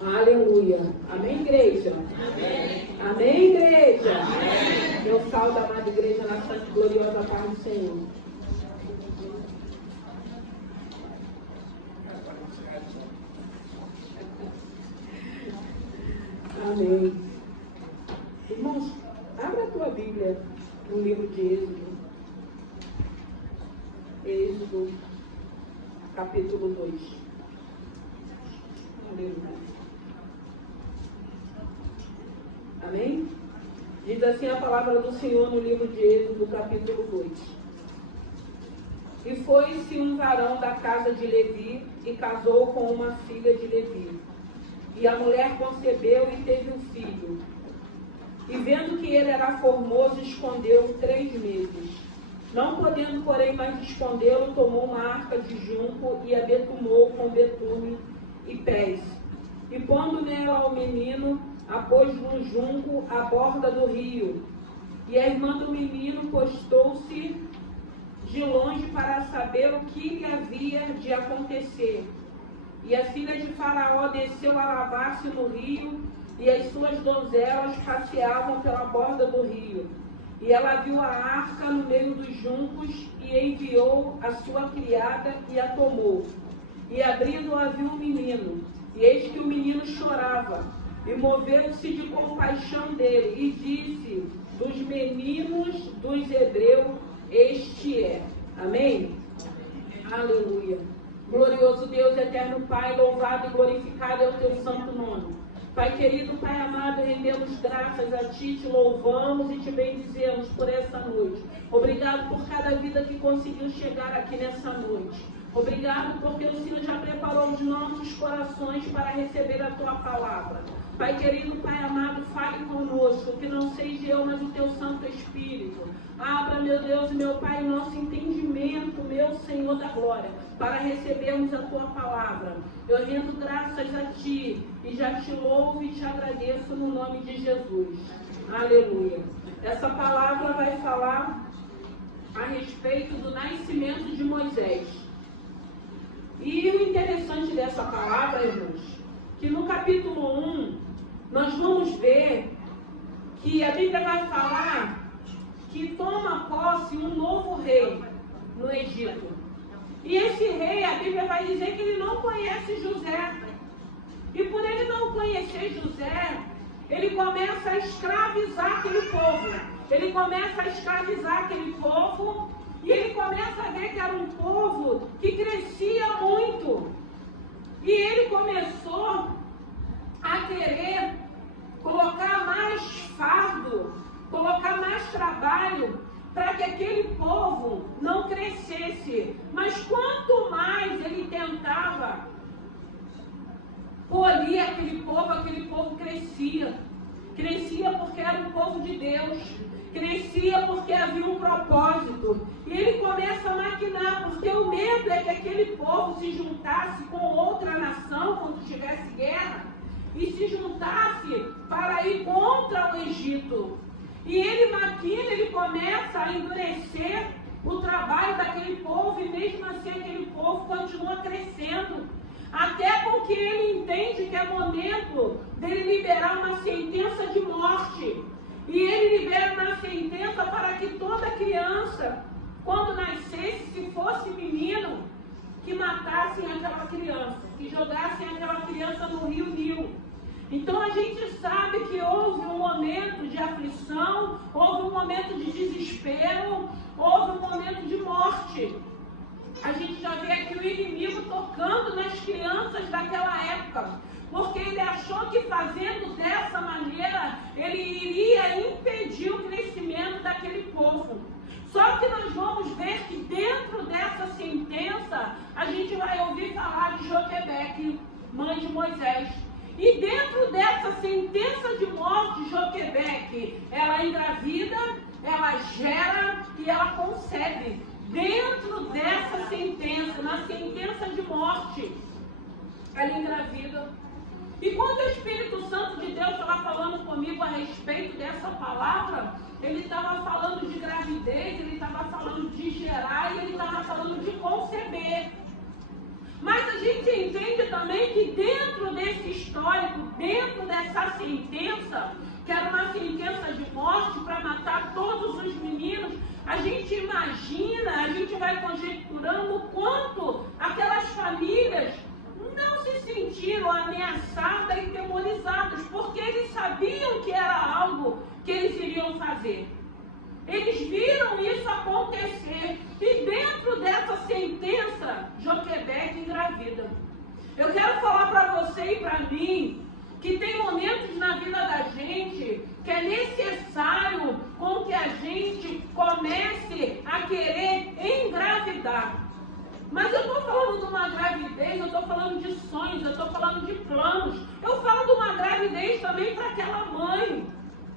Aleluia. Amém, igreja? Amém. Amém, igreja? Amém. Eu salve a amada igreja na santa e gloriosa paz do Senhor. Amém. Irmãos, abra a tua Bíblia no livro de Êxodo. Êxodo, capítulo 2. Aleluia. Amém? Diz assim a palavra do Senhor no livro de Êxodo, capítulo 2. E foi-se um varão da casa de Levi e casou com uma filha de Levi. E a mulher concebeu e teve um filho. E vendo que ele era formoso, escondeu 3 meses. Não podendo, porém, mais escondê-lo, tomou uma arca de junco e a betumou com betume e pés. E pondo nela o menino, a pôs no junco à borda do rio. E a irmã do menino postou-se de longe para saber o que lhe havia de acontecer. E a filha de Faraó desceu a lavar-se no rio, e as suas donzelas passeavam pela borda do rio. E ela viu a arca no meio dos juncos, e enviou a sua criada, e a tomou. E abrindo-a viu o menino, e eis que o menino chorava. E moveu-se de compaixão dele, e disse: dos meninos dos hebreus, este é. Amém? Aleluia. Glorioso Deus, eterno Pai, louvado e glorificado é o teu santo nome. Pai querido, Pai amado, rendemos graças a Ti, te louvamos e te bendizemos por essa noite. Obrigado por cada vida que conseguiu chegar aqui nessa noite. Obrigado porque o Senhor já preparou os nossos corações para receber a Tua palavra. Pai querido, Pai amado, fale conosco, que não seja eu, mas o Teu Santo Espírito. Abra, meu Deus e meu Pai, o nosso entendimento, meu Senhor da glória, para recebermos a Tua palavra. Eu rendo graças a Ti e já Te louvo e Te agradeço no nome de Jesus. Aleluia. Essa palavra vai falar a respeito do nascimento de Moisés. E o interessante dessa palavra, irmãos, que no capítulo 1, nós vamos ver que a Bíblia vai falar que toma posse um novo rei no Egito. E esse rei, a Bíblia vai dizer que ele não conhece José. E por ele não conhecer José, ele começa a escravizar aquele povo. Ele começa a escravizar aquele povo e ele começa a ver que era um povo que crescia muito. E ele começou a querer colocar mais fardo, colocar mais trabalho para que aquele povo não crescesse. Mas quanto mais ele tentava polir aquele povo crescia. Crescia porque era um povo de Deus. Crescia porque havia um propósito. E ele começa a maquinar, porque o medo é que aquele povo se juntasse com outra nação quando tivesse guerra e se juntasse para ir contra o Egito. E ele maquina, ele começa a endurecer o trabalho daquele povo, e mesmo assim aquele povo continua crescendo. Até porque ele entende que é momento dele liberar uma sentença de morte. E ele libera uma sentença para que toda criança, quando nascesse, se fosse menino, que matassem aquela criança, que jogassem aquela criança no rio Nilo. Então a gente sabe que houve um momento de aflição, houve um momento de desespero, houve um momento de morte. A gente já vê aqui o inimigo tocando nas crianças daquela época, porque ele achou que fazendo dessa maneira, ele iria impedir o crescimento daquele povo. Só que nós vamos ver que dentro dessa sentença, a gente vai ouvir falar de Joquebeque, mãe de Moisés. E dentro dessa sentença de morte, Joquebeque, ela engravida, ela gera e ela concebe. Dentro dessa sentença, na sentença de morte, ela engravida. E quando o Espírito Santo de Deus estava falando comigo a respeito dessa palavra, ele estava falando de gravidez, ele estava falando de gerar e ele estava falando de conceber. Mas a gente entende também que dentro desse histórico, dentro dessa sentença, que era uma sentença de morte para matar todos os meninos, a gente imagina, a gente vai conjecturando o quanto aquelas famílias não se sentiram ameaçadas e temorizadas, porque eles sabiam que era algo que eles iriam fazer. Eles viram isso acontecer. E dentro dessa sentença, Joquebeque engravida. Eu quero falar para você e para mim que tem momentos na vida da gente que é necessário com que a gente comece a querer engravidar. Mas eu estou falando de uma gravidez, eu estou falando de sonhos, eu estou falando de planos. Eu falo de uma gravidez também para aquela mãe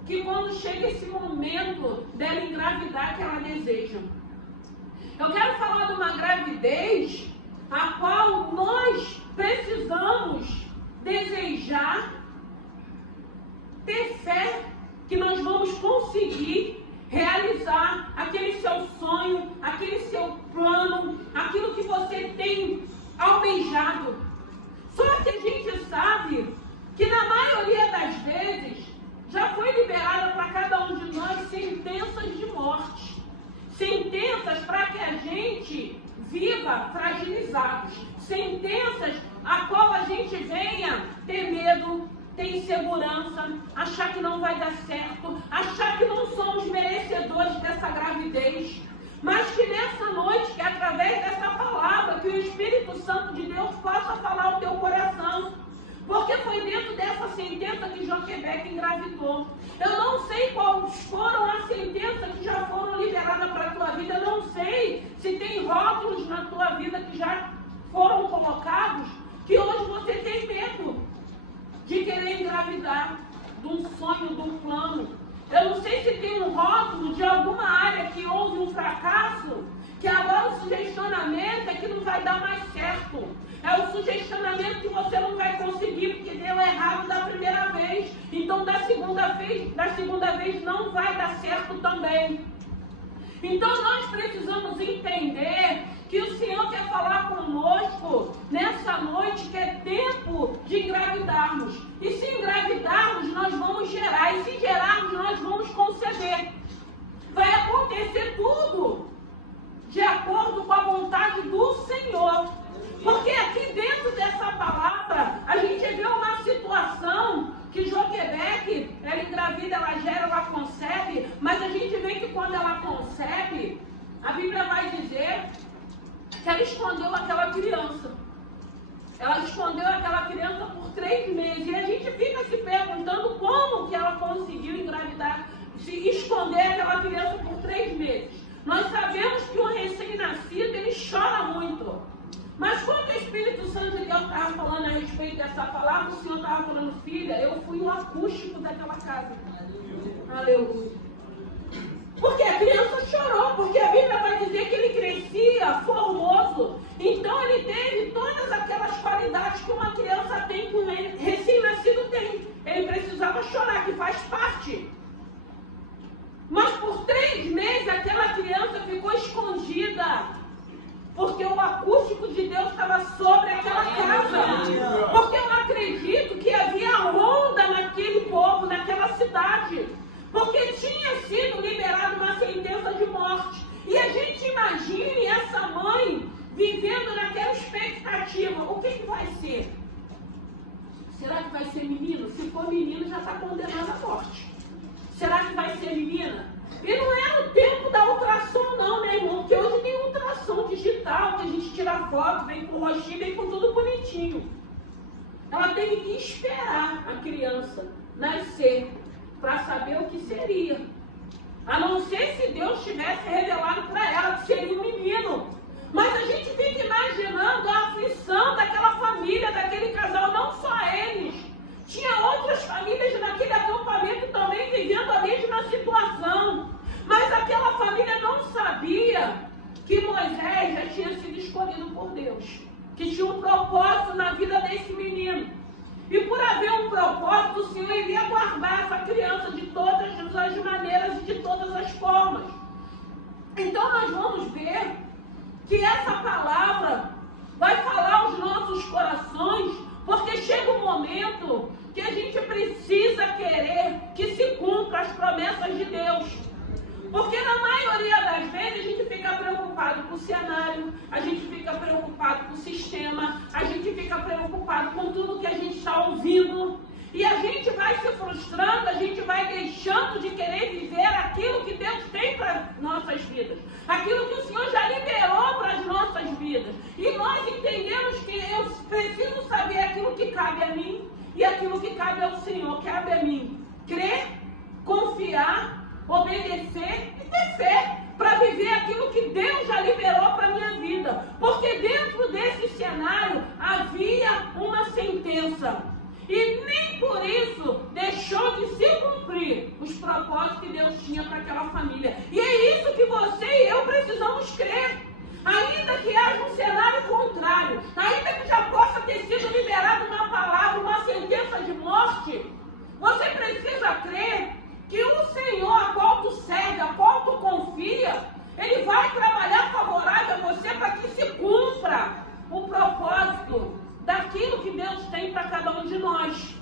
que quando chega esse momento dela engravidar que ela deseja. Eu quero falar de uma gravidez a qual nós precisamos desejar, ter fé que nós vamos conseguir realizar aquele seu sonho, aquele seu plano, aquilo que você tem almejado. Só que a gente sabe que na maioria das vezes já foi liberada para cada um de nós sentenças de morte. Sentenças para que a gente viva fragilizados. Sentenças a qual a gente venha ter medo, ter insegurança, achar que não vai dar certo, achar que não somos merecedores dessa gravidez. Mas que nessa noite, que através dessa palavra, que o Espírito Santo de Deus possa falar ao teu coração. Porque foi dentro dessa sentença que Joquebeque engravidou. Eu não sei quais foram as sentenças que já foram liberadas para a tua vida. Eu não sei se tem rótulos na tua vida que já foram colocados, que hoje você tem medo de querer engravidar, de um sonho, de um plano. Eu não sei se tem um rótulo de alguma área que houve um fracasso, que agora o sugestionamento é que não vai dar mais certo. É o sugestionamento que você não vai conseguir porque deu errado da primeira vez. Então da segunda vez não vai dar certo também. Então nós precisamos entender que o Senhor quer falar conosco nessa noite, que é tempo de engravidarmos. E se engravidarmos, nós vamos gerar. E se gerarmos, nós vamos conceber. Vai acontecer tudo de acordo com a vontade do Senhor. Porque aqui dentro dessa palavra, a gente vê uma situação que Joquebeque, ela engravida, ela gera, ela concebe, mas a gente vê que quando ela concebe, a Bíblia vai dizer que ela escondeu aquela criança. Ela escondeu aquela criança por 3 meses. E a gente fica se perguntando como que ela conseguiu engravidar, se esconder aquela criança por 3 meses. Nós sabemos que um recém-nascido, ele chora muito. Mas quando o Espírito Santo de Deus estava falando a respeito dessa palavra, o Senhor estava falando, filha, eu fui o acústico daquela casa. Aleluia. Porque a criança chorou, porque a Bíblia vai dizer que ele crescia formoso. Então ele teve todas aquelas qualidades que uma criança tem, que um recém-nascido tem. Ele precisava chorar, que faz parte. Mas por 3 meses aquela criança ficou escondida. Porque o acústico de Deus estava sobre aquela casa. Porque eu acredito que havia ronda naquele povo, naquela cidade. Porque tinha sido liberada uma sentença de morte. E a gente imagine essa mãe vivendo naquela expectativa. O que vai ser? Será que vai ser menino? Se for menino, já está condenado à morte. Será que vai ser menina? E não era o tempo da ultrassom não, né, irmão? Porque hoje tem ultrassom digital, que a gente tira foto, vem com roxinho, vem com tudo bonitinho. Ela teve que esperar a criança nascer para saber o que seria. A não ser se Deus tivesse revelado para ela que seria um menino. Mas a gente fica imaginando a aflição daquela família, daquele casal, não só eles. Tinha outras famílias naquele acampamento também vivendo a mesma situação. Mas aquela família não sabia que Moisés já tinha sido escolhido por Deus. Que tinha um propósito na vida desse menino. E por haver um propósito, o Senhor iria guardar essa criança de todas as maneiras e de todas as formas. Então nós vamos ver que essa palavra vai falar aos nossos corações aquilo que o Senhor já liberou para as nossas vidas. E nós entendemos que eu preciso saber aquilo que cabe a mim e aquilo que cabe ao Senhor. Cabe a mim crer, confiar, obedecer e ter fé para viver aquilo que Deus já liberou para a minha vida. Porque dentro desse cenário havia uma sentença. E nem por isso deixou de se cumprir os propósitos que Deus tinha para aquela família. E é isso que você e eu precisamos crer. Ainda que haja um cenário contrário, ainda que já possa ter sido liberada uma palavra, uma sentença de morte, você precisa crer que o Senhor a qual tu serve, a qual tu confia, Ele vai trabalhar favorável a você para que se cumpra o propósito daquilo que Deus tem para cada um de nós.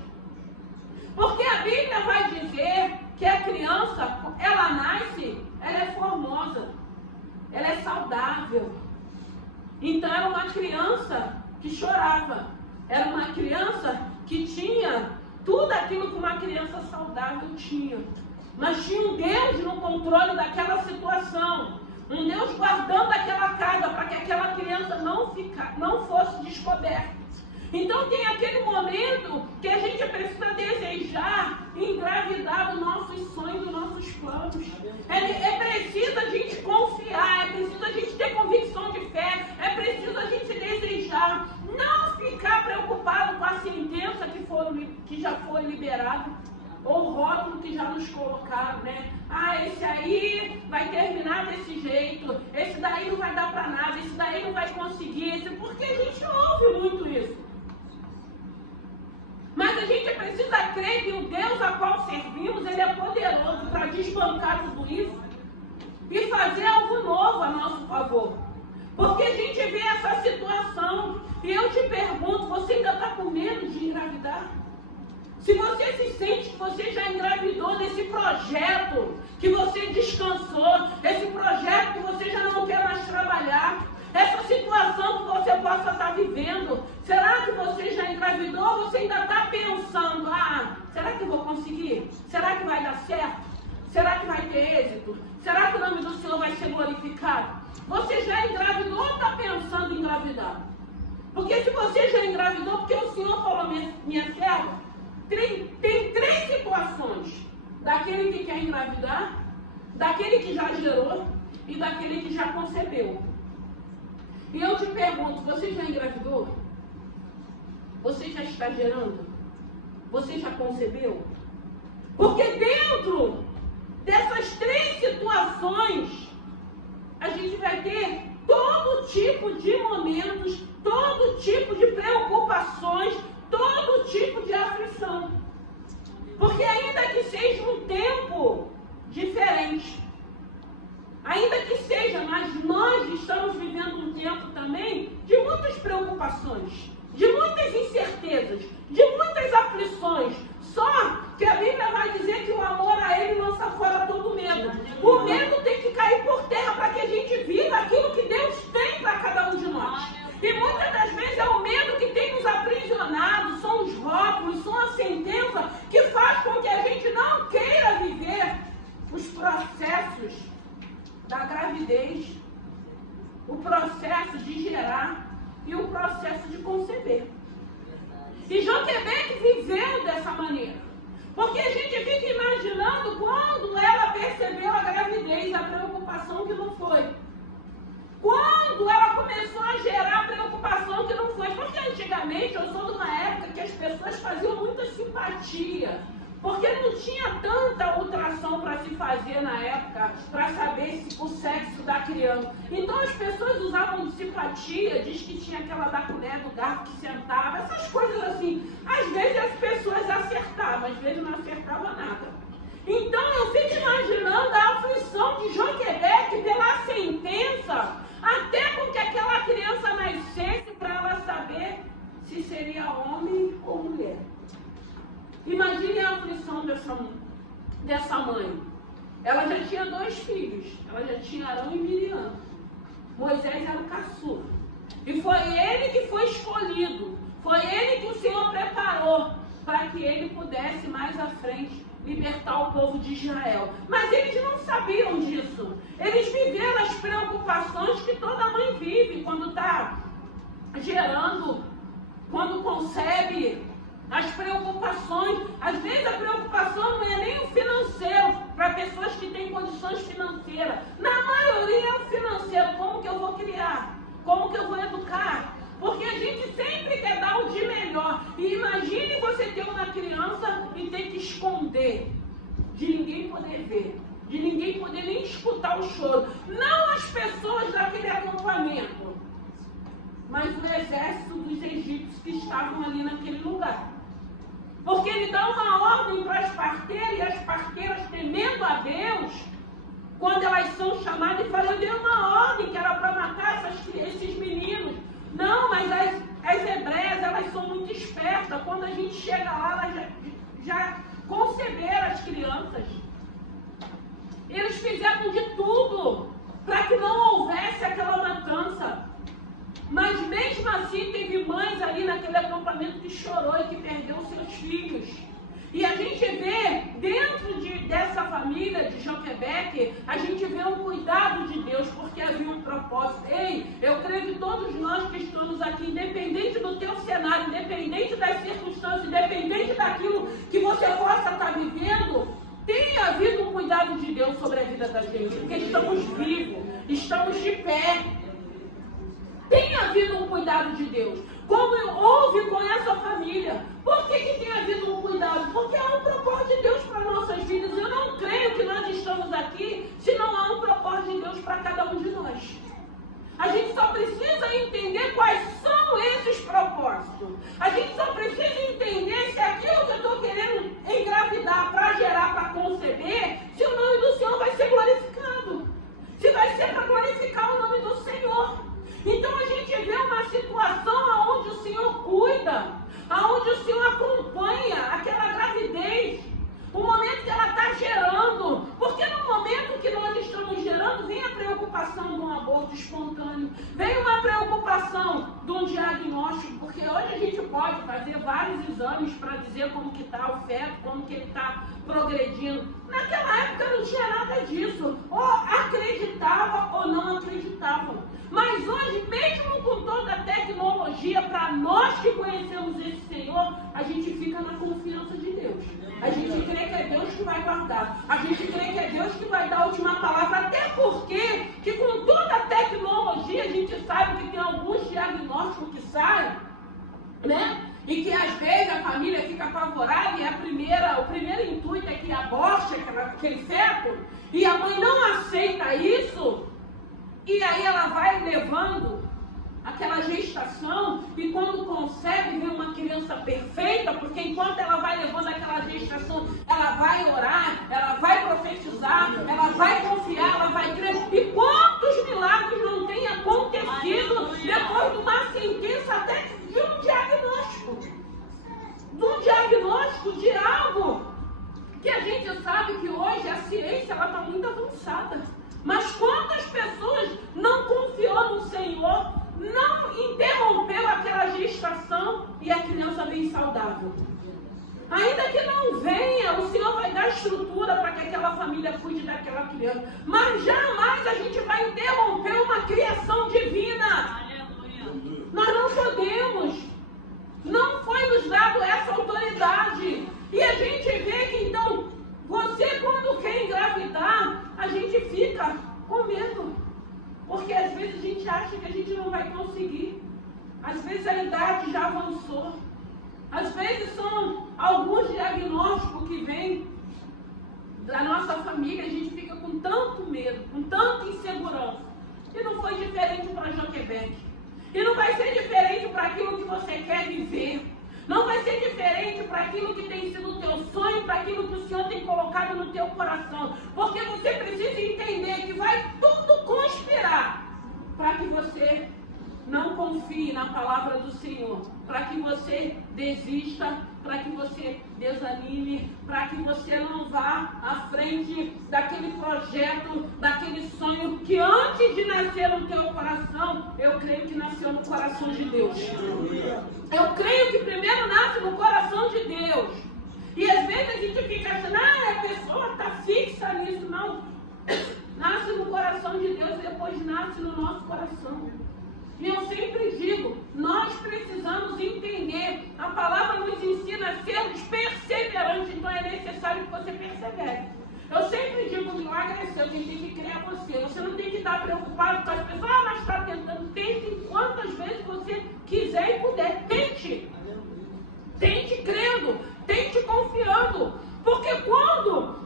Porque a Bíblia vai dizer que a criança, ela nasce, ela é formosa, ela é saudável. Então era uma criança que chorava, era uma criança que tinha tudo aquilo que uma criança saudável tinha. Mas tinha um Deus no controle daquela situação, um Deus guardando aquela carga para que aquela criança não fosse descoberta. Então tem aquele momento que a gente precisa desejar engravidar dos nossos sonhos, dos nossos planos. É preciso a gente confiar, é preciso a gente ter convicção de fé, é preciso a gente desejar, não ficar preocupado com a sentença que já foi liberada, ou o rótulo que já nos colocaram, né? Ah, esse aí vai terminar desse jeito, esse daí não vai dar para nada, esse daí não vai conseguir, porque a gente ouve muito isso. Mas a gente precisa crer que o Deus a qual servimos, Ele é poderoso para desbancar tudo isso e fazer algo novo a nosso favor. Porque a gente vê essa situação e eu te pergunto, você ainda está com medo de engravidar? Se você se sente que você já engravidou desse projeto, que você descansou, esse projeto que você já não quer mais trabalhar, essa situação que você possa estar vivendo, será que você já engravidou ou você ainda está pensando, será que eu vou conseguir? Será que vai dar certo? Será que vai ter êxito? Será que o nome do Senhor vai ser glorificado? Você já engravidou ou está pensando em engravidar? Porque se você já engravidou, porque o Senhor falou, minha serva, tem 3 situações, daquele que quer engravidar, daquele que já gerou e daquele que já concebeu. E eu te pergunto, você já engravidou? Você já está gerando? Você já concebeu? Porque dentro dessas 3 situações, a gente vai ter todo tipo de momentos, todo tipo de preocupações, todo tipo de aflição. Porque ainda que seja um tempo diferente, ainda que seja, mas nós estamos vivendo um tempo também de muitas preocupações, de muitas incertezas, de muitas aflições. Só que a Bíblia vai dizer que o amor a Ele lança fora todo medo. O medo tem que cair por terra para que a gente viva aquilo que Deus tem para cada um de nós. E muitas das vezes é o medo que tem nos aprisionado, são os rótulos, são a sentença que faz com que a gente não queira viver os processos da gravidez, o processo de gerar e o processo de conceber. E Joquebeque viveu dessa maneira. Porque a gente fica imaginando quando ela percebeu a gravidez, a preocupação que não foi. Quando ela começou a gerar preocupação que não foi. Porque antigamente, eu sou de uma época que as pessoas faziam muita simpatia. Porque não tinha tanta ultrassom para se fazer na época, para saber o sexo da criança. Então as pessoas usavam de simpatia, diz que tinha aquela da colher, do garfo que sentava, essas coisas assim. Às vezes as pessoas acertavam, às vezes não acertavam nada. Então eu fico imaginando a aflição de Joquebeque pela sentença, até com que aquela criança nascesse para ela saber se seria homem ou mulher. Imagine a aflição dessa mãe. Ela já tinha 2 filhos. Ela já tinha Arão e Miriam. Moisés era o caçula. E foi ele que foi escolhido. Foi ele que o Senhor preparou para que ele pudesse mais à frente libertar o povo de Israel. Mas eles não sabiam disso. Eles viveram as preocupações que toda mãe vive quando está gerando, quando concebe. As preocupações, às vezes a preocupação não é nem o financeiro, para pessoas que têm condições financeiras. Na maioria é o financeiro, como que eu vou criar? Como que eu vou educar? Porque a gente sempre quer dar o de melhor. E imagine você ter uma criança e ter que esconder, de ninguém poder ver, de ninguém poder nem escutar o choro. Não as pessoas daquele acampamento, mas o exército dos egípcios que estavam ali naquele lugar. Porque ele dá uma ordem para as parteiras, e as parteiras, temendo a Deus, quando elas são chamadas, e falam: eu dei uma ordem que era para matar esses meninos. Não, mas as hebreias, elas são muito espertas. Quando a gente chega lá, elas já conceberam as crianças. Eles fizeram de tudo para que não houvesse aquela matança. Mas mesmo assim teve mães ali naquele acampamento que chorou e que perdeu seus filhos. E a gente vê dentro dessa família de Joquebeque, a gente vê um cuidado de Deus, porque havia um propósito. Ei, eu creio que todos nós que estamos aqui, independente do teu cenário, independente das circunstâncias, independente daquilo que você possa estar vivendo, tem havido um cuidado de Deus sobre a vida da gente, porque estamos vivos, estamos de pé. Tem havido um cuidado de Deus, como houve com essa família. Por que tem havido um cuidado? Porque há um propósito de Deus para nossas vidas. Eu não creio que nós estamos aqui se não há um propósito de Deus para cada um de nós. A gente só precisa entender quais são esses propósitos. A gente só precisa entender se aquilo que eu estou querendo engravidar para gerar, para conceber, se o nome do Senhor vai ser glorificado. Se vai ser para glorificar o nome do Senhor. Então a gente vê uma situação onde o Senhor cuida, onde o Senhor acompanha aquela gravidez, o momento que ela está gerando, porque no momento que nós estamos gerando, vem a preocupação de um aborto espontâneo, vem uma preocupação de um diagnóstico, porque hoje a gente pode fazer vários exames para dizer como que está o feto, como que ele está progredindo. Naquela época não tinha nada disso, ou acreditava ou não acreditava. Mas hoje, mesmo com toda a tecnologia, para nós que conhecemos esse Senhor, a gente fica na confiança de Deus. A gente crê que é Deus que vai guardar. A gente crê que é Deus que vai dar a última palavra. Até porque, que com toda a tecnologia, a gente sabe que tem alguns diagnósticos que saem, né? E que às vezes a família fica apavorada e o primeiro intuito é que aborte aquele feto. E a mãe não aceita isso. E aí ela vai levando aquela gestação e quando concebe, vê uma criança perfeita, porque enquanto ela vai levando aquela gestação, ela vai orar, ela vai profetizar, ela vai confiar, ela vai crer. E quantos milagres não têm acontecido depois de uma sentença, até de um diagnóstico. De um diagnóstico de algo que a gente sabe que hoje a ciência está muito avançada. Mas quantas pessoas não confiou no Senhor, não interrompeu aquela gestação e a criança vem saudável? Ainda que não venha, o Senhor vai dar estrutura para que aquela família cuide daquela criança. Mas jamais a gente vai interromper uma criação divina. Aleluia. Nós não podemos. Não foi nos dado essa autoridade. E a gente vê que então, você quando quer engravidar, a gente fica com medo. Porque às vezes a gente acha que a gente não vai conseguir. Às vezes a idade já avançou. Às vezes são alguns diagnósticos que vêm da nossa família, a gente fica com tanto medo, com tanta insegurança. E não foi diferente para Joquebeque. E não vai ser diferente para aquilo que você quer viver. Não vai ser diferente para aquilo que tem sido o teu sonho, para aquilo que o Senhor tem colocado no teu coração. Porque você precisa entender que vai tudo conspirar para que você não confie na palavra do Senhor, para que você desista, para que você desanime, para que você não vá à frente daquele projeto, daquele sonho que antes de nascer no teu coração, eu creio que nasceu no coração de Deus. Eu creio que primeiro nasce no coração de Deus. E às vezes a gente fica achando, a pessoa está fixa nisso. Não. Nasce no coração de Deus e depois nasce no nosso coração. E eu sempre digo, nós precisamos entender, a palavra nos ensina a sermos perseverantes, então é necessário que você persevere. Eu sempre digo, o milagre é seu, quem tem que criar é você. Você não tem que estar preocupado com as pessoas, mas está tentando. Tente quantas vezes você quiser e puder. Tente. Tente crendo, tente confiando. Porque quando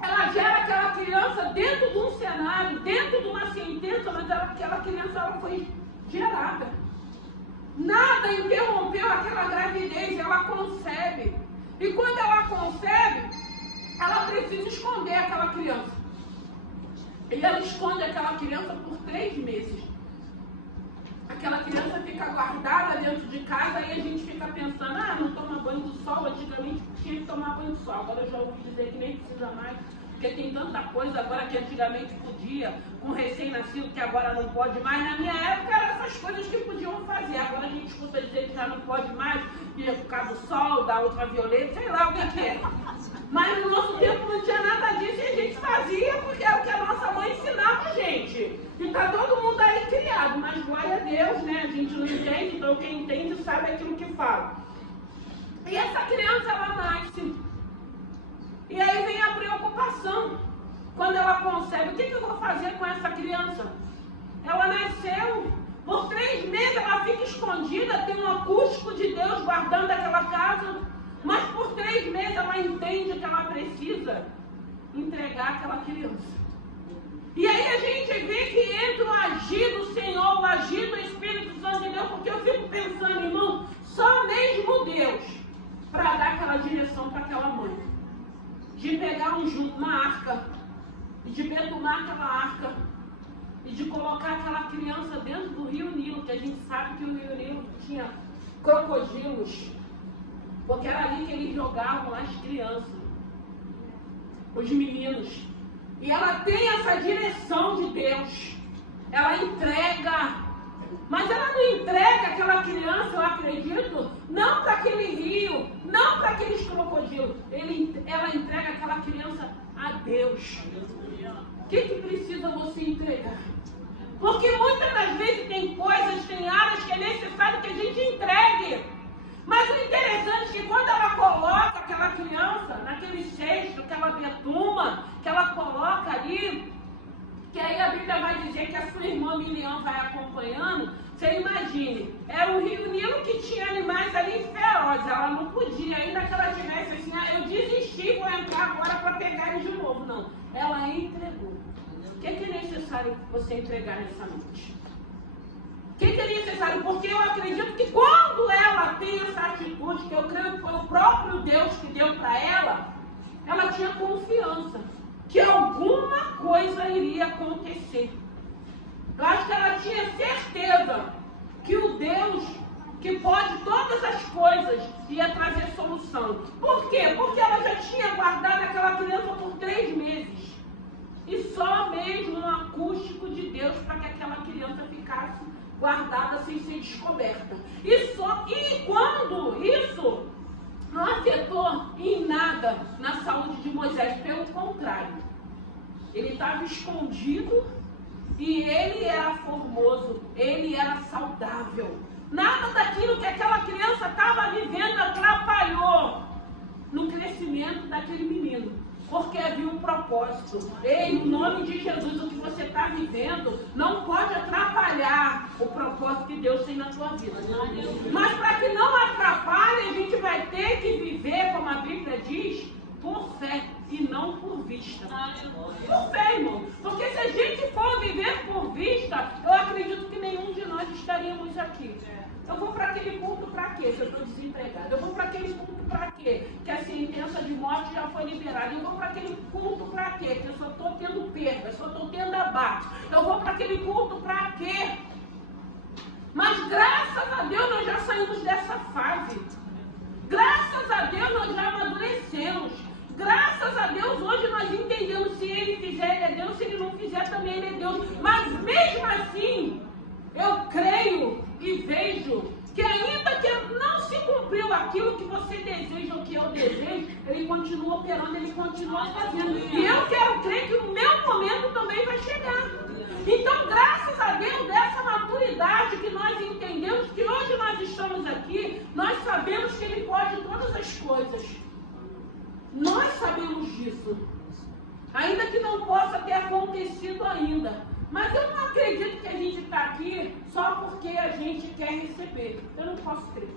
ela gera aquela criança dentro de um cenário, dentro de uma sentença, mas aquela criança ela foi gerada. Nada interrompeu aquela gravidez, ela concebe. E quando ela concebe, ela precisa esconder aquela criança. E ela esconde aquela criança por 3 meses. Aquela criança fica guardada dentro de casa e a gente fica pensando, não toma banho do sol, antigamente tinha que tomar banho do sol, agora eu já ouvi dizer que nem precisa mais, porque tem tanta coisa agora que antigamente podia, com recém-nascido que agora não pode mais. Na minha época eram essas coisas que podiam fazer, agora a gente escuta dizer que já não pode mais, por causa do sol, da ultravioleta, sei lá o que é. Mas no nosso tempo não tinha nada disso e a gente fazia porque era o que a nossa mãe ensinava a gente. E tá todo mundo aí criado, mas glória a Deus, né? A gente não entende, então quem entende sabe aquilo que fala. E essa criança, ela nasce. E aí vem a preocupação. Quando ela concebe, o que eu vou fazer com essa criança? Ela nasceu, por 3 meses ela fica escondida, tem um acústico de Deus guardando aquela casa. Mas por 3 meses ela entende que ela precisa entregar aquela criança. E aí a gente vê que entra o agir do Senhor, o agir do Espírito Santo de Deus, porque eu fico pensando, irmão, só mesmo Deus para dar aquela direção para aquela mãe. De pegar uma arca, e de betumar aquela arca, e de colocar aquela criança dentro do rio Nilo, que a gente sabe que o rio Nilo tinha crocodilos, porque era ali que eles jogavam as crianças, os meninos. E ela tem essa direção de Deus. Ela entrega. Mas ela não entrega aquela criança, eu acredito, não para aquele rio, não para aqueles crocodilos. Ela entrega aquela criança a Deus. O que precisa você entregar? Porque muitas das vezes tem coisas, tem áreas que é necessário que a gente entregue. Mas o interessante é que quando ela coloca aquela criança naquele cesto, que ela betuma, que ela coloca ali, que aí a Bíblia vai dizer que a sua irmã Miriam vai acompanhando, você imagine, era o rio Nilo que tinha animais ali ferozes, ela não podia, ainda que ela tivesse assim, eu desisti, vou entrar agora para pegar ele de novo. Não, ela entregou. O que é necessário você entregar nessa noite? O que é necessário? Porque eu acredito que quando ela tem essa atitude, que eu creio que foi o próprio Deus que deu para ela tinha confiança que alguma coisa iria acontecer. Eu acho que ela tinha certeza que o Deus que pode todas as coisas ia trazer solução. Por quê? Porque ela já tinha guardado aquela criança por 3 meses. E só mesmo um acústico de Deus para que aquela criança ficasse guardada sem ser descoberta. E quando isso não afetou em nada na saúde de Moisés, pelo contrário, ele estava escondido e ele era formoso, ele era saudável. Nada daquilo que aquela criança estava vivendo atrapalhou no crescimento daquele menino. Porque havia um propósito. Ei, no nome de Jesus, o que você está vivendo não pode atrapalhar o propósito que Deus tem na sua vida. Mas para que não atrapalhe, a gente vai ter que viver, como a Bíblia diz, por fé e não por vista. Por fé, irmão. Porque se a gente for viver por vista, eu acredito que nenhum de nós estaríamos aqui. Eu vou para aquele culto para quê? Se eu estou desempregado. Eu vou para aquele culto para quê? Que a sentença de morte já foi liberada. Eu vou para aquele culto para quê? Que eu só estou tendo perda, eu só estou tendo abate. Eu vou para aquele culto para quê? Mas graças a Deus nós já saímos dessa fase. Graças a Deus nós já amadurecemos. Graças a Deus hoje nós entendemos, se Ele fizer, Ele é Deus. Se Ele não fizer, também Ele é Deus. Mas mesmo assim, eu creio e vejo que ainda que não se cumpriu aquilo que você deseja ou que eu desejo, continua operando, Ele continua fazendo. E eu quero crer que o meu momento também vai chegar. Então, graças a Deus, dessa maturidade que nós entendemos, que hoje nós estamos aqui, nós sabemos que Ele pode todas as coisas. Nós sabemos disso. Ainda que não possa ter acontecido ainda. Mas eu não acredito que a gente está aqui só porque a gente quer receber. Eu não posso crer.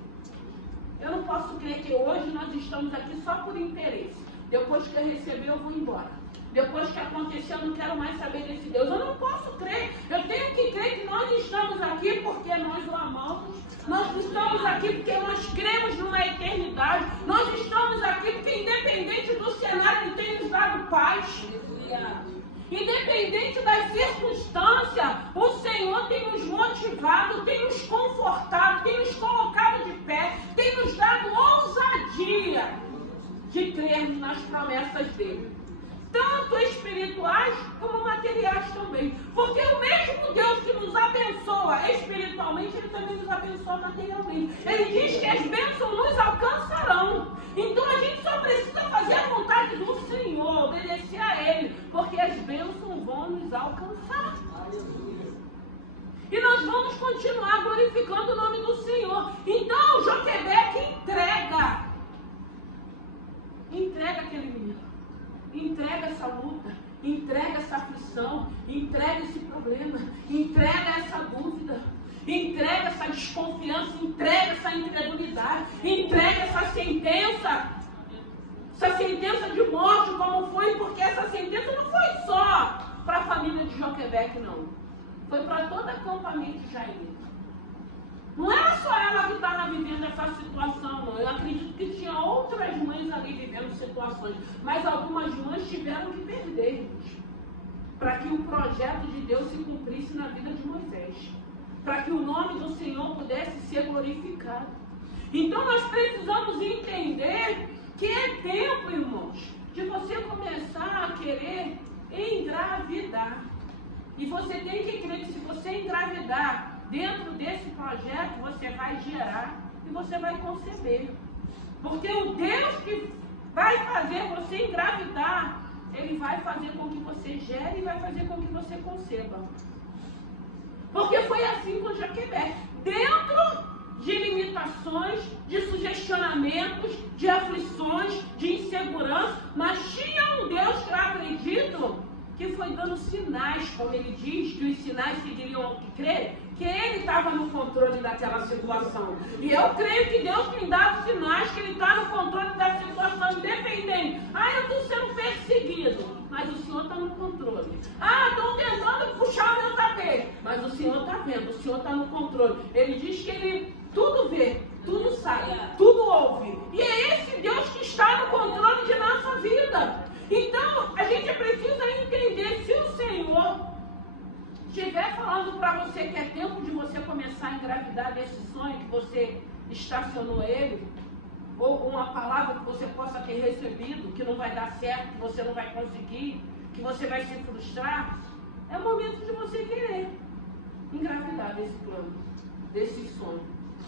Eu não posso crer que hoje nós estamos aqui só por interesse. Depois que eu receber, eu vou embora. Depois que acontecer, eu não quero mais saber desse Deus. Eu não posso crer. Eu tenho que crer que nós estamos aqui porque nós o amamos. Nós estamos aqui porque nós cremos numa eternidade. Nós estamos aqui porque, independente do cenário, Ele tem nos dado paz. Independente das circunstâncias, o Senhor tem nos motivado, tem nos confortado, tem nos colocado de pé, tem nos dado ousadia de crermos nas promessas dEle. Tanto espirituais como materiais também. Porque o mesmo Deus que nos abençoa espiritualmente, Ele também nos abençoa materialmente. Ele diz que as bênçãos nos alcançarão. Então a gente só precisa fazer a vontade do Senhor, obedecer a Ele, porque as bênçãos vão nos alcançar. E nós vamos continuar glorificando o nome do Senhor. Então Joquebeque entrega aquele menino. Entrega essa luta, entrega essa aflição, entrega esse problema, entrega essa dúvida, entrega essa desconfiança, entrega essa incredulidade, entrega essa sentença de morte, como foi, porque essa sentença não foi só para a família de Joquebeque, não. Foi para todo acampamento israelita. Não era só ela que estava vivendo essa situação, não. Eu acredito que tinha outras mães ali vivendo situações. Mas algumas mães tiveram que perder, para que o projeto de Deus se cumprisse na vida de Moisés. Para que o nome do Senhor pudesse ser glorificado. Então nós precisamos entender que é tempo, irmãos, de você começar a querer engravidar. E você tem que crer que se você engravidar, dentro desse projeto você vai gerar e você vai conceber. Porque o Deus que vai fazer você engravidar, Ele vai fazer com que você gere e vai fazer com que você conceba. Porque foi assim com Joquebeque. Dentro de limitações, de sugestionamentos, de aflições, de insegurança, mas tinha um Deus que eu acredito que foi dando sinais, como ele diz, que os sinais seguiriam ao que crer, que Ele estava no controle daquela situação. E eu creio que Deus tem dado sinais que Ele está no controle da situação, independente. Eu estou sendo perseguido, mas o Senhor está no controle. Estão tentando puxar o meu tapete, mas o Senhor está vendo, o Senhor está no controle. Ele diz que Ele tudo vê, tudo sabe, tudo ouve. E é esse Deus que está no controle de nossa vida. Então, a gente precisa entender, se o Senhor estiver falando para você que é tempo de você começar a engravidar desse sonho que você estacionou ele, ou uma palavra que você possa ter recebido, que não vai dar certo, que você não vai conseguir, que você vai se frustrar, é o momento de você querer engravidar desse plano, desse sonho,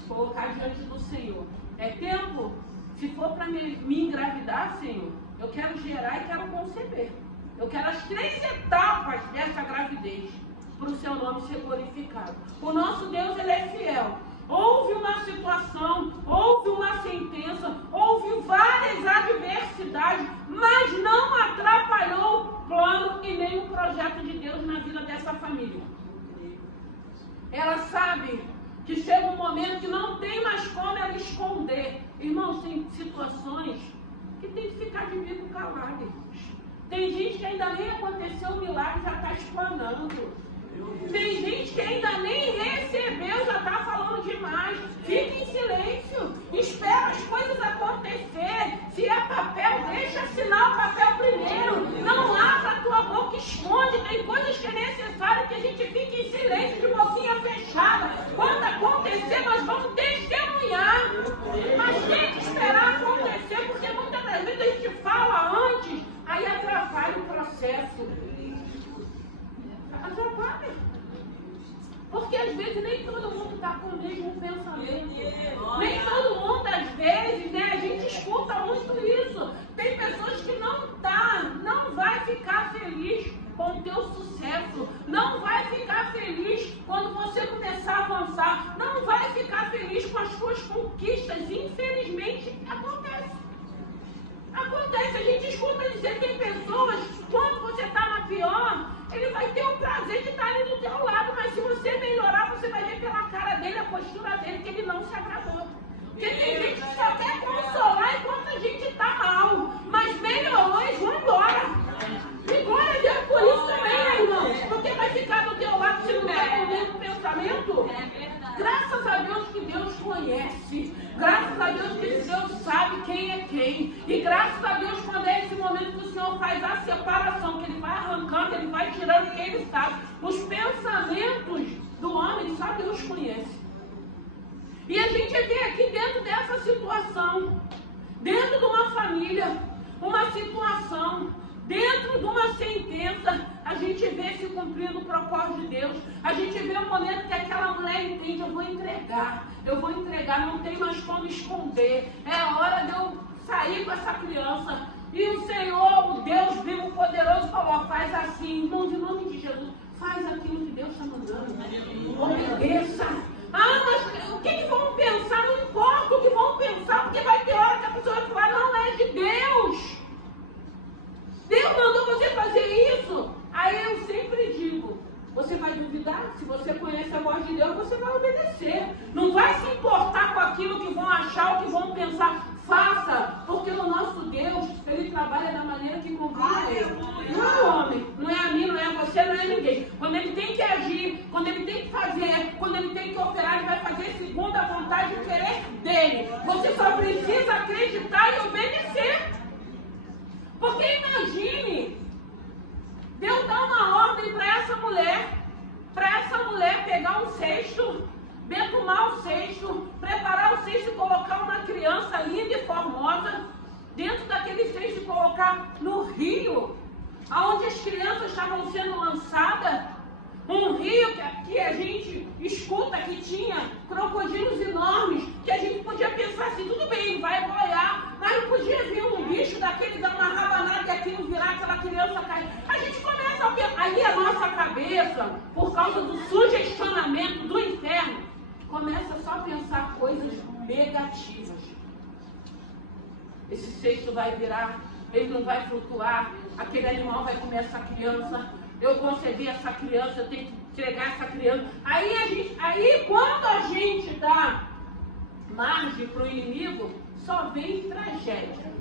colocar diante do Senhor. É tempo, se for para me engravidar, Senhor, eu quero gerar e quero conceber. Eu quero as 3 etapas dessa gravidez, para o seu nome ser glorificado. O nosso Deus, Ele é fiel. Houve uma situação, houve uma sentença, houve várias adversidades, mas não atrapalhou o plano e nem o projeto de Deus na vida dessa família. Ela sabe que chega um momento que não tem mais como ela esconder. Irmãos, tem situações que tem que ficar de bico calado, irmãos. Tem gente que ainda nem aconteceu o milagre, já está explanando. Tem gente que ainda nem recebeu, já está falando demais. Fique em silêncio, espera as coisas acontecerem. Se é papel, deixa assinar o papel primeiro. Não abra a tua boca, esconde. Tem coisas que é necessário que a gente fique em silêncio, de boquinha fechada. Quando acontecer, nós vamos testemunhar. Mas tem que esperar acontecer, porque muitas das vezes a gente fala antes, aí atrapalha o processo. Atrapalha. Porque às vezes nem todo mundo está com o mesmo pensamento. Nem todo mundo, às vezes, né? A gente escuta muito isso. Tem pessoas com o teu sucesso. Não vai ficar feliz quando você começar a avançar. Não vai ficar feliz com as suas conquistas. Infelizmente, acontece. Acontece, a gente escuta dizer, tem pessoas, quando você está na pior, ele vai ter o prazer de estar ali do teu lado, mas se você melhorar, você vai ver pela cara dele, a postura dele, que ele não se agradou. Porque tem gente que só quer consolar enquanto a gente está mal, mas melhorou e vão embora. E glória a Deus por isso também, né, irmãos? Porque vai ficar do teu lado se não está com o mesmo pensamento. Graças a Deus que Deus conhece. Graças a Deus que Deus sabe quem é quem. E graças a Deus quando é esse momento que o Senhor faz a separação, que Ele vai arrancando, Ele vai tirando quem Ele sabe. Os pensamentos do homem só Deus conhece. E a gente vê aqui dentro dessa situação, dentro de uma família, uma situação, dentro de uma sentença, a gente vê se cumprindo o propósito de Deus. A gente vê o momento que aquela mulher entende, eu vou entregar, não tem mais como esconder. É hora de eu sair com essa criança. E o Senhor, o Deus vivo, poderoso, falou, faz assim, irmãos, em nome de Jesus, faz aquilo que Deus está mandando. Obedeça. Ah, mas o que vão pensar? Não importa o que vão pensar, porque vai ter hora que a pessoa vai falar, não é de Deus. Deus mandou você fazer isso. Aí eu sempre digo, você vai duvidar? Se você conhece a voz de Deus, você vai obedecer. Não vai se importar com aquilo que vão achar, o que vão pensar. Faça, porque o nosso Deus, Ele trabalha da maneira que convém a Ele. Não é homem, não é a mim, não é a você, não é a ninguém. Quando Ele tem que agir, quando Ele tem que fazer, quando Ele tem que operar, Ele vai fazer segundo a vontade e o querer dEle. Você só precisa acreditar e obedecer. Porque imagine, Deus dá uma ordem para essa mulher pegar um cesto, betumar o cesto, preparar o cesto e colocar uma criança linda e formosa dentro daquele cesto e colocar no rio, onde as crianças estavam sendo lançadas. Um rio que a gente escuta que tinha crocodilos enormes, que a gente podia pensar assim, tudo bem, ele vai boiar, mas não podia vir um bicho daquele dar uma rabanada e aquilo virar aquela criança cair. A gente começa a pensar, aí a nossa cabeça, por causa do sugestionamento do inferno, começa só a pensar coisas negativas. Esse cesto vai virar, ele não vai flutuar, aquele animal vai comer essa criança. Eu concebi essa criança, eu tenho que entregar essa criança. Aí quando a gente dá margem para o inimigo, só vem tragédia.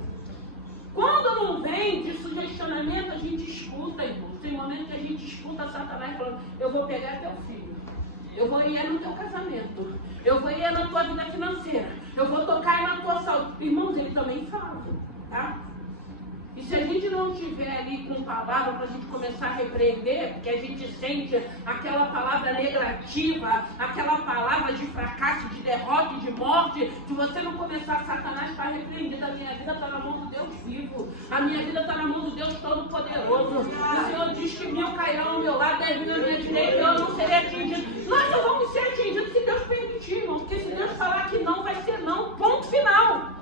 Quando não vem de sugestionamento, a gente escuta, irmão. Tem momento que a gente escuta Satanás falando, eu vou pegar teu filho, eu vou ir no teu casamento, eu vou ir na tua vida financeira, eu vou tocar na tua saúde. Irmãos, ele também fala, tá? E se a gente não tiver ali com palavra para a gente começar a repreender, porque a gente sente aquela palavra negativa, aquela palavra de fracasso, de derrota e de morte, se você não começar, Satanás está repreendido, a minha vida está na mão do Deus vivo, a minha vida está na mão do Deus Todo-Poderoso. O Senhor diz que 1000 cairão ao meu lado, 10.000 à minha direita, eu não serei atingido. Nós só vamos ser atingidos se Deus permitir, irmão, porque se Deus falar que não, vai ser não, ponto final.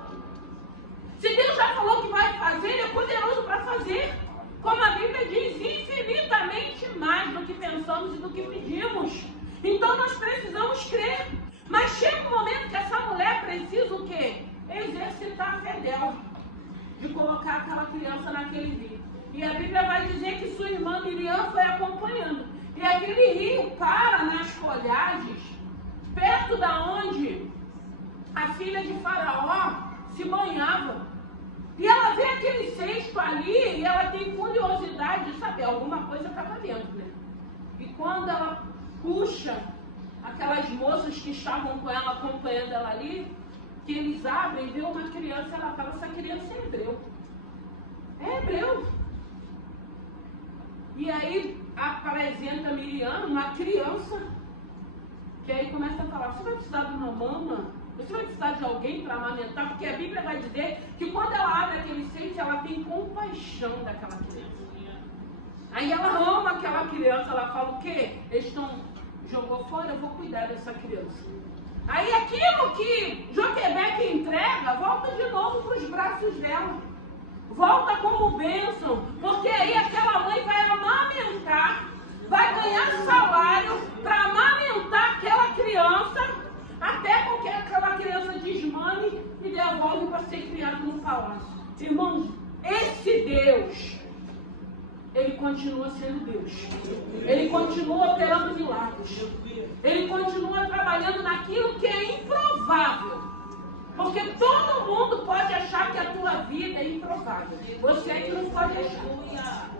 Se Deus já falou que vai fazer, Ele é poderoso para fazer. Como a Bíblia diz, infinitamente mais do que pensamos e do que pedimos. Então nós precisamos crer. Mas chega um momento que essa mulher precisa o quê? Exercitar a fé dela. De colocar aquela criança naquele rio. E a Bíblia vai dizer que sua irmã Miriam foi acompanhando. E aquele rio para nas folhagens, perto da onde a filha de Faraó se banhava. E ela vê aquele cesto ali e ela tem curiosidade de saber, alguma coisa estava dentro, né? E quando ela puxa aquelas moças que estavam com ela, acompanhando ela ali, que eles abrem e vê uma criança, ela fala, essa criança é hebreu. É hebreu. E aí apresenta Miriam, uma criança, que aí começa a falar, você vai precisar de uma mama? Você vai precisar de alguém para amamentar? Porque a Bíblia vai dizer que quando ela abre aquele cesto, ela tem compaixão daquela criança. Aí ela ama aquela criança, ela fala o quê? Eles jogou fora, eu vou cuidar dessa criança. Aí aquilo que Joquebeque entrega, volta de novo para os braços dela. volta como bênção, porque aí aquela mãe vai amamentar, vai ganhar salário para amamentar aquela criança, até porque aquela criança desmame e devolve para ser criado no palácio. Irmãos, esse Deus, Ele continua sendo Deus. Ele continua operando milagres. Ele continua trabalhando naquilo que é improvável. Porque todo mundo pode achar que a tua vida é improvável. Você é que não pode achar.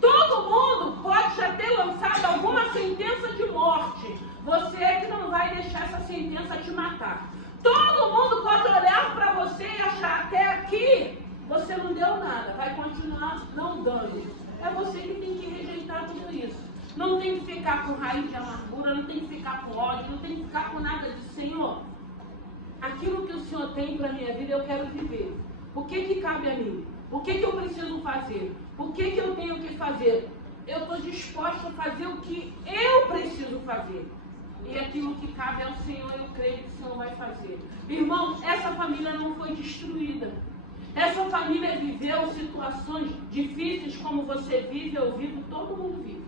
Todo mundo pode já ter lançado alguma sentença de morte. Você é que não vai deixar essa sentença te matar. Todo mundo pode olhar para você e achar até aqui você não deu nada, vai continuar não dando. É você que tem que rejeitar tudo isso. Não tem que ficar com raiz de amargura, não tem que ficar com ódio, não tem que ficar com nada de Senhor. Aquilo que o Senhor tem para a minha vida eu quero viver. O que cabe a mim? O que eu preciso fazer? O que eu tenho que fazer? Eu estou disposta a fazer o que eu preciso fazer. E aquilo que cabe ao Senhor, eu creio que o Senhor vai fazer. Irmãos, essa família não foi destruída. Essa família viveu situações difíceis como você vive, eu vivo, todo mundo vive.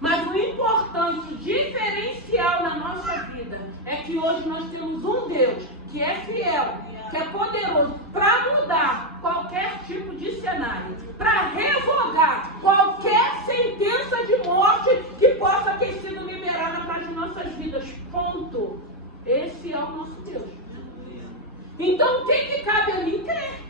Mas o importante, o diferencial na nossa vida, é que hoje nós temos um Deus que é fiel, que é poderoso, para mudar qualquer tipo de cenário, para revogar qualquer sentença de morte que possa ter sido liberada para as nossas vidas. Ponto. Esse é o nosso Deus. Então, o que cabe a mim crer?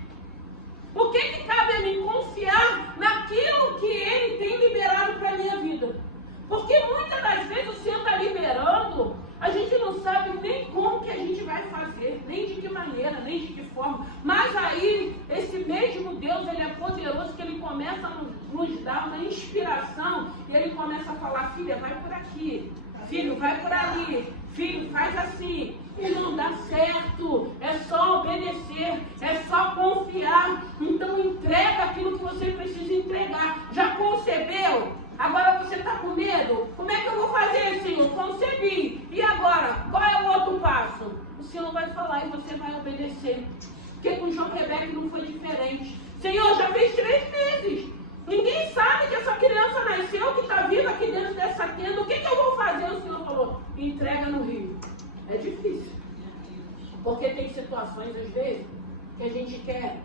O que cabe a mim confiar naquilo que Ele tem liberado para a minha vida? Porque muitas das vezes o Senhor está liberando, a gente não sabe nem como que a gente vai fazer, nem de que maneira, nem de que forma. Mas aí, esse mesmo Deus, Ele é poderoso, que Ele começa a nos dar uma inspiração, e Ele começa a falar, filha, vai por aqui, filho, vai por ali, filho, faz assim. E não dá certo, é só obedecer, é só confiar. Então entrega aquilo que você precisa entregar. Já concebeu? Agora você está com medo? Como é que eu vou fazer, Senhor? Concebi. E agora? Qual é o outro passo? O Senhor vai falar e você vai obedecer. Porque com Joquebeque não foi diferente. Senhor, já fez 3 meses. Ninguém sabe que essa criança nasceu, que está viva aqui dentro dessa tenda. O que eu vou fazer? O Senhor falou, entrega no rio. É difícil. Porque tem situações, às vezes, que a gente quer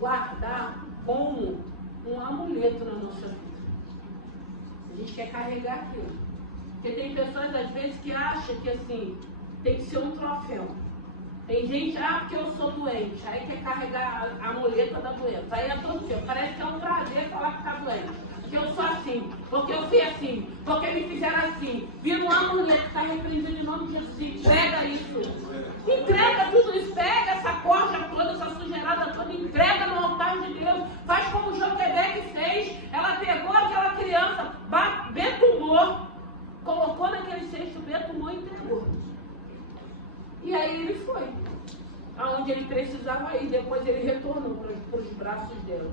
guardar como um amuleto na nossa vida. A gente quer carregar aquilo. Porque tem pessoas, às vezes, que acham que, assim, tem que ser um troféu. Tem gente, porque eu sou doente, aí quer carregar a muleta da doença. Aí é troféu. Parece que é um prazer falar que está doente. Porque eu sou assim, porque eu fui assim, porque me fizeram assim. Vira um amuleto que está repreendido em nome de Jesus. Entrega isso. Entrega tudo isso. Pega essa corja toda, essa sujeirada toda, entrega no altar de Deus. Faz como Joquebeque fez. Ela pegou aquela criança, betumou, colocou naquele cesto, betumou e entregou. E aí ele foi, aonde ele precisava ir. Depois ele retornou para os braços dela.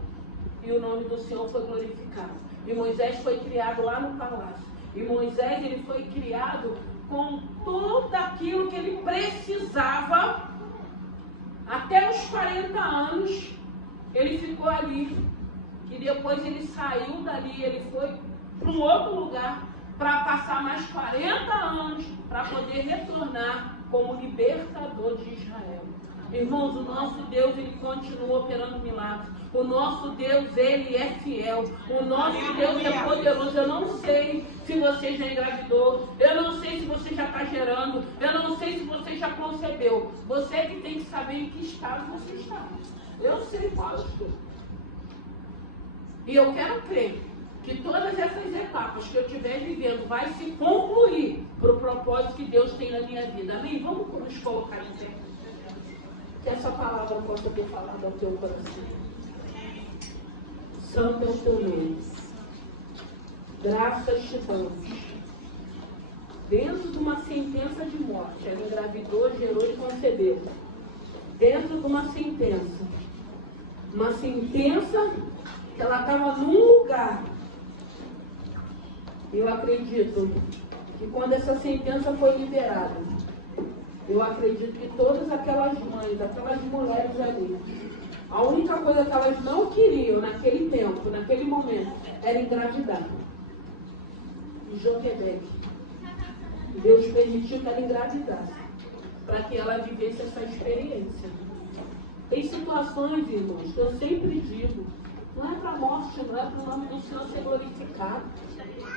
E o nome do Senhor foi glorificado. E Moisés foi criado lá no palácio. E Moisés, ele foi criado com tudo aquilo que ele precisava. Até os 40 anos, ele ficou ali. E depois ele saiu dali, ele foi para um outro lugar, para passar mais 40 anos, para poder retornar como libertador de Israel. Irmãos, o nosso Deus, Ele continua operando milagres. O nosso Deus, Ele é fiel. O nosso Deus é poderoso. Eu não sei se você já engravidou. Eu não sei se você já está gerando. Eu não sei se você já concebeu. Você que tem que saber em que estado você está. Eu sei qual eu estou. E eu quero crer que todas essas etapas que eu estiver vivendo vai se concluir para o propósito que Deus tem na minha vida. Amém? Vamos nos colocar em pé. Que essa palavra possa ter falado ao teu coração. Santo é o teu nome. Graças te damos. Dentro de uma sentença de morte, ela engravidou, gerou e concebeu. Dentro de uma sentença que ela estava num lugar. Eu acredito que quando essa sentença foi liberada, eu acredito que todas aquelas mães, aquelas mulheres ali, A única coisa que elas não queriam naquele tempo, naquele momento, era engravidar. E Joquebeque, Deus permitiu que ela engravidasse, para que ela vivesse essa experiência. Tem situações, irmãos, que eu sempre digo, não é para a morte, não é para o nome do Senhor ser glorificado.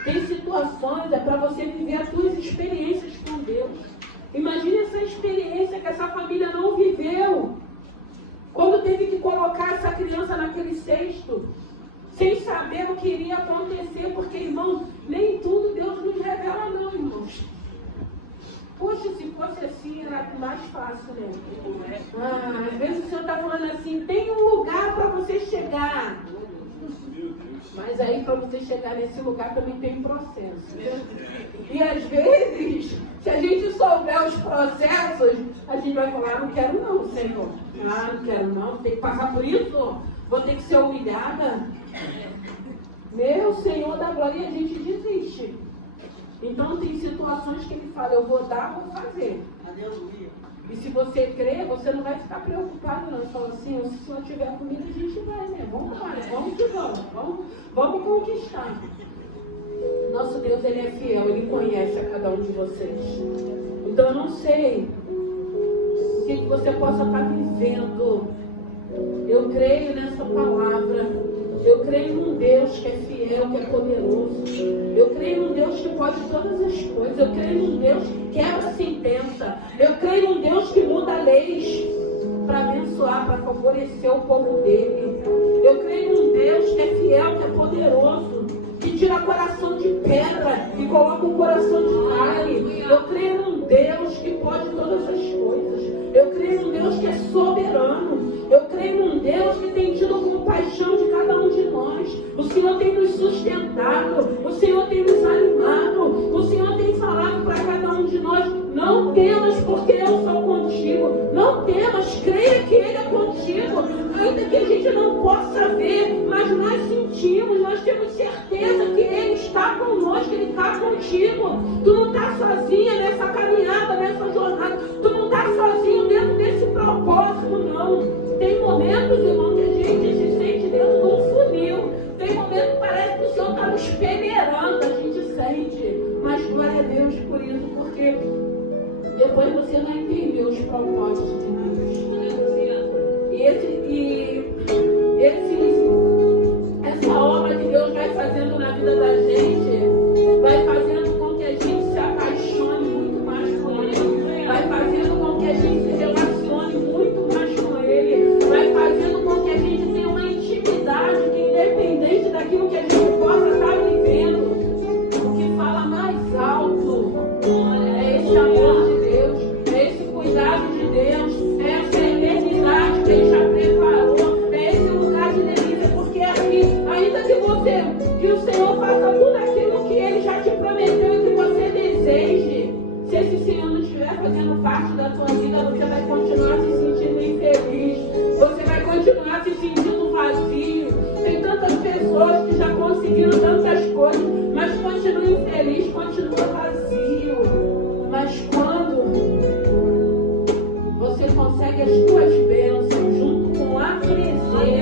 Tem situações, é para você viver as suas experiências com Deus. Imagine essa experiência que essa família não viveu. Quando teve que colocar essa criança naquele cesto, sem saber o que iria acontecer, porque, irmãos, nem tudo Deus nos revela não, irmãos. Poxa, se fosse assim, era mais fácil, né? Às vezes o Senhor está falando assim, tem um lugar para você chegar. Mas aí, para você chegar nesse lugar, também tem um processo. E às vezes, se a gente souber os processos, a gente vai falar, não quero não, Senhor. Não quero não, tem que passar por isso. Vou ter que ser humilhada. Meu Senhor da glória, a gente desiste. Então tem situações que Ele fala, eu vou dar, vou fazer. Aleluia. E se você crer, você não vai ficar preocupado não. Você fala assim, se o Senhor tiver comigo, a gente vai, né? Vamos embora, vamos que vamos conquistar. Nosso Deus, Ele é fiel, Ele conhece a cada um de vocês. Então eu não sei o que você possa estar vivendo. Eu creio nessa palavra. Eu creio num Deus que é fiel, que é poderoso. Eu creio num Deus que pode todas as coisas. Eu creio num Deus que quebra a sentença. Eu creio num Deus que muda leis para abençoar, para favorecer o povo dele. Eu creio num Deus que é fiel, que é poderoso, que tira coração de pedra e coloca um coração de carne. Eu creio num Deus que pode todas as coisas. Eu creio num Deus que é soberano. Eu creio num Deus que tem tido compaixão de cada um de nós. O Senhor tem nos sustentado. O Senhor tem nos animado. O Senhor tem falado para cada um de nós, não temas porque eu sou contigo. Não temas, creia que Ele é contigo. Ainda que a gente não possa ver, mas nós sentimos, nós temos certeza que Ele está conosco, Ele está contigo. Tu não está sozinha nessa caminhada, nessa jornada. Tu não está sozinho dentro desse propósito, não. Tem momentos, irmão, que a gente se sente dentro de um funil. Tem momentos que parece que o Senhor está nos peneirando, a gente sente. Mas glória a Deus por isso, porque depois você vai entender os propósitos de Deus. Essa obra que Deus vai fazendo na vida da gente, vai fazendo com que a gente se apaixone muito mais com Ele. Vai fazendo com que a gente se relacione muito mais com Ele. Vai fazendo com que a gente tenha uma intimidade que, independente daquilo que a gente possa estar vivendo, o que fala mais alto é esse amor de Deus, é esse cuidado de Deus, é essa eternidade que Ele já preparou, é esse lugar de delícia, porque aqui, ainda que o Senhor faça tudo aquilo que Ele já te prometeu e que você deseje, se esse Senhor não estiver fazendo parte da tua vida, você vai continuar se sentindo infeliz, você vai continuar se sentindo vazio. Tem tantas pessoas que já conseguiram tantas coisas, mas continuam infeliz, continuam vazio. Mas quando você consegue as tuas bênçãos junto com a presença, aí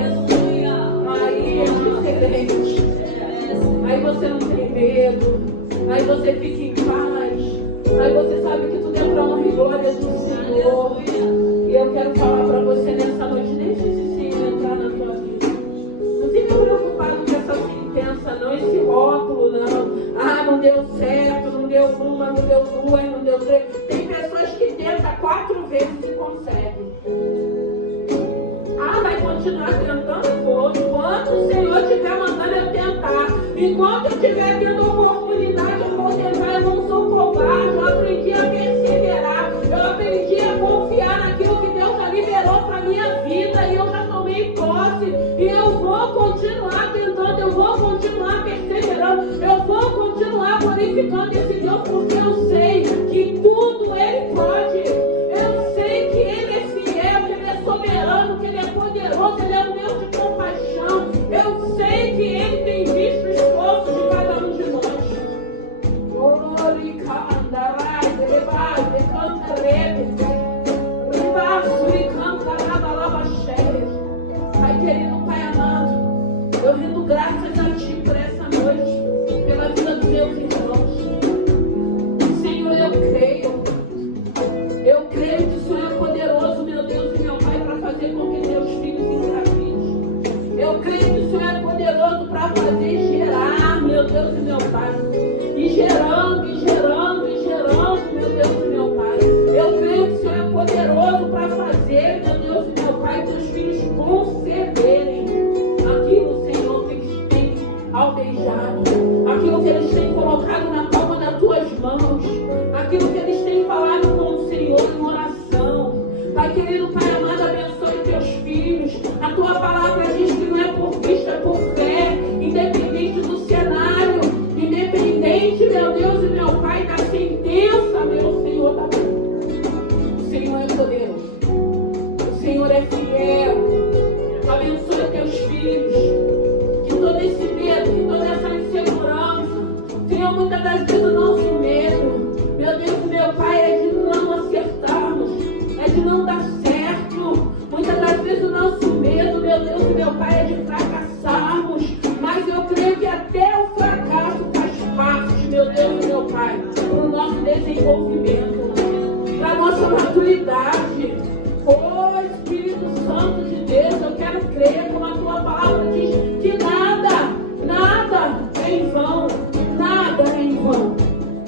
é diferente. Aí você não tem medo, aí você fica em paz, aí você sabe que tudo é para honra e glória do Senhor. E eu quero falar para você nessa noite, deixa esse Senhor entrar na tua vida. Não fica preocupado com essa sentença, não, esse rótulo, não. Não deu certo, não deu uma, não deu duas, não deu três. Tem pessoas que tentam 4 vezes e conseguem. Vai continuar tentando? Vou. Enquanto o Senhor estiver mandando eu tentar, enquanto eu estiver tendo oportunidade, eu vou tentar, eu não sou covarde. Eu aprendi a perseverar, eu aprendi a confiar naquilo que Deus já liberou para a minha vida e eu já tomei posse. E eu vou continuar tentando, eu vou continuar perseverando, eu vou continuar glorificando esse Deus, porque eu sei que tudo Ele pode. Eu sei que Ele é fiel, que Ele é soberano, que Ele é poderoso, Ele é um Deus de compaixão. Eu sei que Ele tem visto o esforço de cada um de nós. fazer, meu Deus e meu Pai, teus filhos concederem aquilo, Senhor, que eles têm almejado, aquilo que eles têm colocado na palma das tuas mãos, aquilo que eles têm falado com o Senhor em oração. Pai querido, Pai amado, abençoe teus filhos. A tua palavra diz que não é por vista, é por fé, independente do cenário, independente, meu Deus e meu Pai, da sentença, meu Senhor, da vida. O Senhor é poderoso, o Senhor é fiel. Abençoe teus filhos, que todo esse medo, que toda essa insegurança, Senhor, muitas das vezes o nosso medo, meu Deus e meu Pai, é de não acertarmos, é de não dar certo. Muitas das vezes o nosso medo, meu Deus e meu Pai, é de fracassarmos. Mas eu creio que até o fracasso faz parte, meu Deus e meu Pai, para o nosso desenvolvimento, para a nossa maturidade. Oh, Espírito Santo de Deus, eu quero crer, como a tua palavra diz, que nada é em vão, nada é em vão,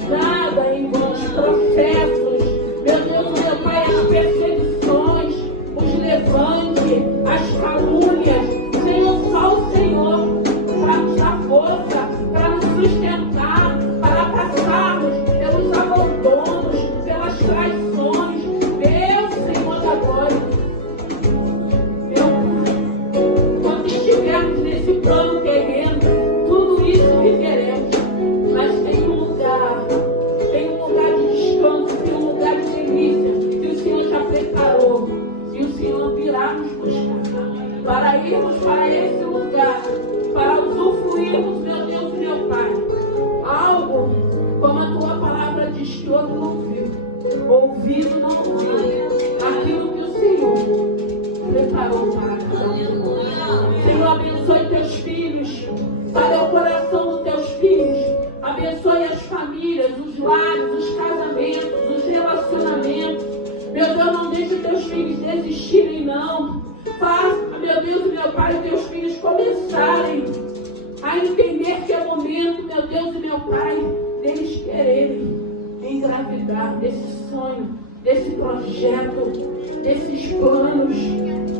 nada é em vão. Os processos, meu Deus e meu Pai, as perseguições, os levantes, as calúnias, Senhor, só o Senhor para nos dar força, para nos sustentar, para passarmos pelos abandonos, pelas traições, meu Senhor da glória. Meu Pai, quando estivermos nesse plano terreno, tudo isso viveremos, mas tem um lugar de descanso, tem um lugar de delícia que o Senhor já preparou, e o Senhor virá nos buscar, para irmos para esse lugar, para usufruirmos, meu Deus e meu Pai, algo como a tua palavra diz que outro não viu, ouvido não ouviu, aquilo que o Senhor preparou para nós. Senhor, abençoe teus filhos, para o coração dos teus filhos, abençoe as famílias, os lares, os casamentos, os relacionamentos. Meu Deus, não deixe teus filhos desistirem, não. Faça, meu Deus e meu Pai, teus filhos começarem a entender que é o momento, meu Deus e meu Pai, deles quererem engravidar desse sonho, desse projeto, desses planos,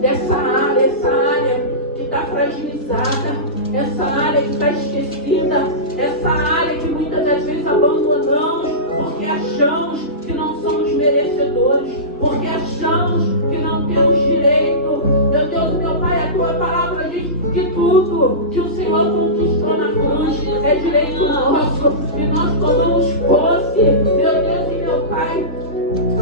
dessa área, essa área que está fragilizada, essa área que está esquecida, essa área que muitas das vezes abandonamos porque achamos que não somos merecedores, porque achamos que não temos direito. Meu Deus, meu Pai, a tua palavra diz que tudo que o Senhor conquistou na cruz é direito nosso, e nós tomamos posse, meu Deus e meu Pai,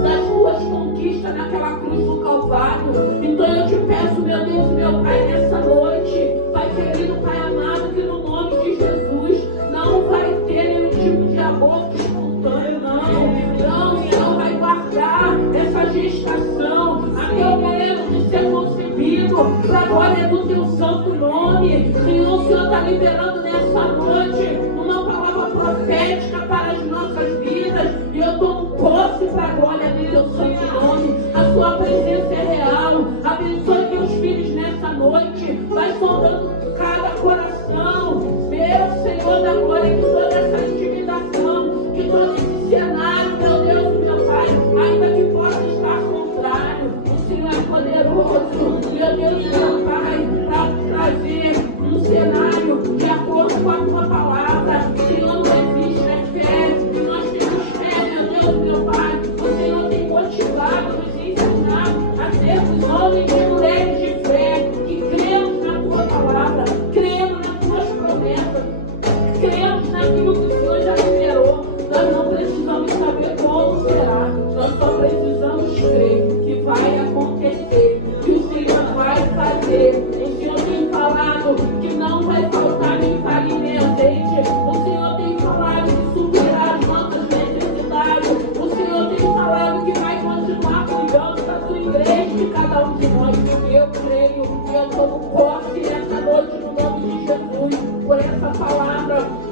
das tuas conquistas naquela cruz do Calvário. Então eu te peço, meu Deus e meu Pai, nessa noite, Pai querido, Pai amado, que no nome de Jesus não vai ter nenhum tipo de aborto espontâneo, não, Senhor, vai guardar essa gestação até o momento de ser concebido, para a glória do teu santo nome. Senhor, o Senhor está liberando nessa noite uma palavra profética para as nossas vidas, e eu tomo posse para a glória do teu santo nome. A sua presença é real. Abençoe teus filhos nessa noite, vai sondando cada coração, meu Senhor da glória, que toda essa intimidação, que todo esse cenário, meu Deus e meu Pai, ainda que possa estar contrário, o Senhor é poderoso, meu Deus e meu Pai, para trazer um cenário de acordo com a tua palavra. Senhor, não existe, é fé, e nós temos fé, meu Deus e meu Pai. O Senhor tem motivado, nos ensinado a sermos homens e mulheres de fé, que cremos na tua palavra, cremos nas tuas promessas, cremos naquilo que o Senhor já liberou. Nós não precisamos saber como será, nós só precisamos crer que vai acontecer, que o Senhor vai fazer. O Senhor tem falado que não vai faltar nem farinha nem azeite. O Senhor tem falado que suprirá as nossas necessidades. O Senhor tem falado que vai continuar cuidando da tua igreja, de cada um de nós. Eu creio, eu tomo posse nessa noite no nome de Jesus, por essa palavra.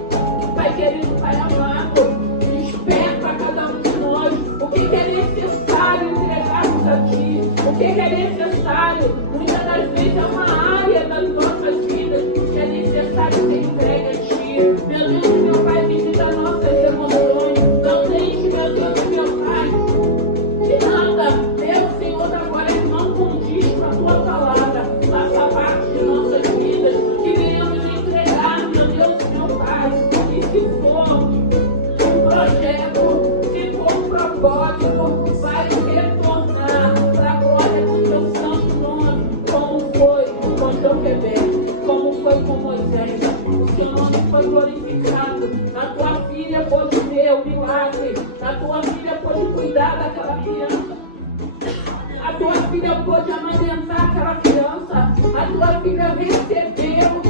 Pai querido, Pai amado, desperta a cada um de nós o que é necessário entregarmos a Ti, o que é necessário. Muitas das vezes é uma área das nossas vidas que é necessário ser entregue a Ti. Meu Deus e meu Pai, visita nossas emoções, não deixe, meu Deus e meu Pai, que nada, Deus, Senhor da glória, não filha pôde amamentar aquela criança, a tua filha recebeu